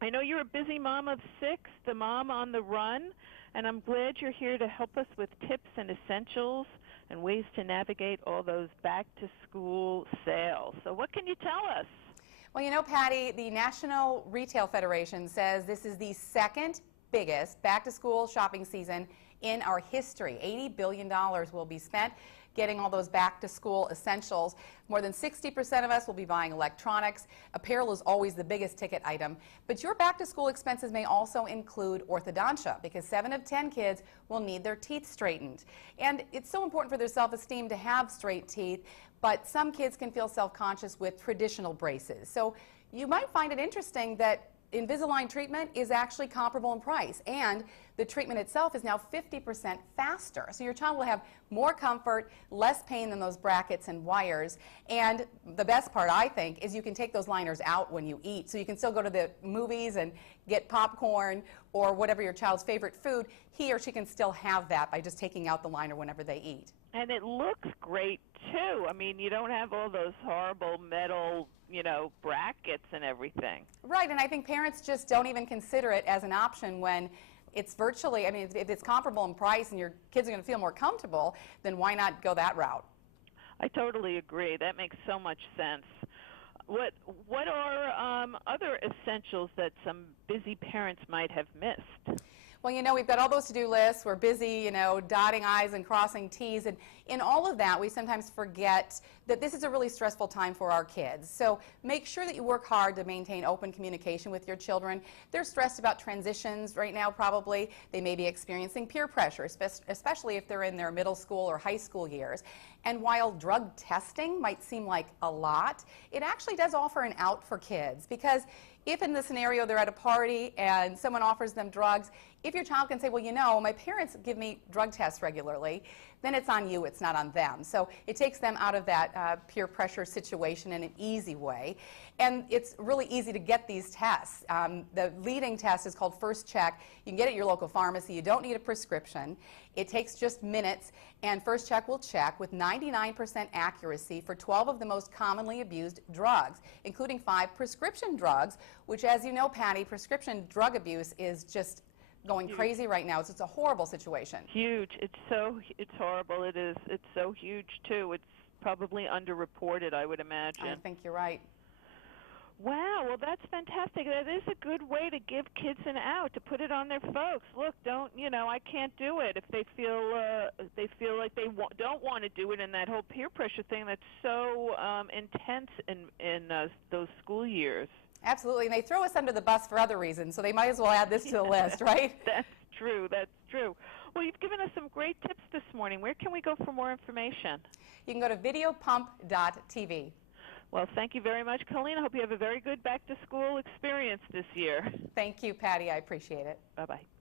I know you're a busy mom of 6, the mom on the run, and I'm glad you're here to help us with tips and essentials and ways to navigate all those back-to-school sales. So what can you tell us? Well, you know, Patty, the National Retail Federation says this is the second biggest back-to-school shopping season in our history. $80 billion will be spent getting all those back-to-school essentials. More than 60% of us will be buying electronics. Apparel is always the biggest ticket item. But your back-to-school expenses may also include orthodontia, because 7 of 10 kids will need their teeth straightened. And it's so important for their self-esteem to have straight teeth, but some kids can feel self-conscious with traditional braces. So you might find it interesting that Invisalign treatment is actually comparable in price, and the treatment itself is now 50% faster. So your child will have more comfort, less pain than those brackets and wires, and the best part, I think, is you can take those liners out when you eat. So you can still go to the movies and get popcorn or whatever your child's favorite food. He or she can still have that by just taking out the liner whenever they eat. And it looks great, too. I mean, you don't have all those horrible metal, brackets and everything. Right, and I think parents just don't even consider it as an option when it's virtually, I mean, if it's comparable in price and your kids are going to feel more comfortable, then why not go that route? I totally agree. That makes so much sense. What are other essentials that some busy parents might have missed? Well, you know, we've got all those to-do lists. We're busy, dotting I's and crossing T's. And in all of that, we sometimes forget that this is a really stressful time for our kids. So make sure that you work hard to maintain open communication with your children. They're stressed about transitions right now, probably. They may be experiencing peer pressure, especially if they're in their middle school or high school years. And while drug testing might seem like a lot, it actually does offer an out for kids, because if in the scenario they're at a party and someone offers them drugs, if your child can say, well, my parents give me drug tests regularly, then it's on you, it's not on them. So it takes them out of that peer pressure situation in an easy way. And it's really easy to get these tests. The leading test is called First Check. You can get it at your local pharmacy. You don't need a prescription. It takes just minutes, and First Check will check with 99% accuracy for 12 of the most commonly abused drugs, including 5 prescription drugs, which, as you know, Patty, prescription drug abuse is just going crazy right now. It's a horrible situation. Huge. It's horrible. It is. It's so huge, too. It's probably underreported, I would imagine. I think you're right. Wow, well, that's fantastic. That is a good way to give kids an out, to put it on their folks. Look, I can't do it. If they feel like they don't want to do it, and that whole peer pressure thing that's so intense in those school years. Absolutely, and they throw us under the bus for other reasons, so they might as well add this to the list, right? That's true. That's true. Well, you've given us some great tips this morning. Where can we go for more information? You can go to videopump.tv. Well, thank you very much, Colleen. I hope you have a very good back-to-school experience this year. Thank you, Patty. I appreciate it. Bye-bye.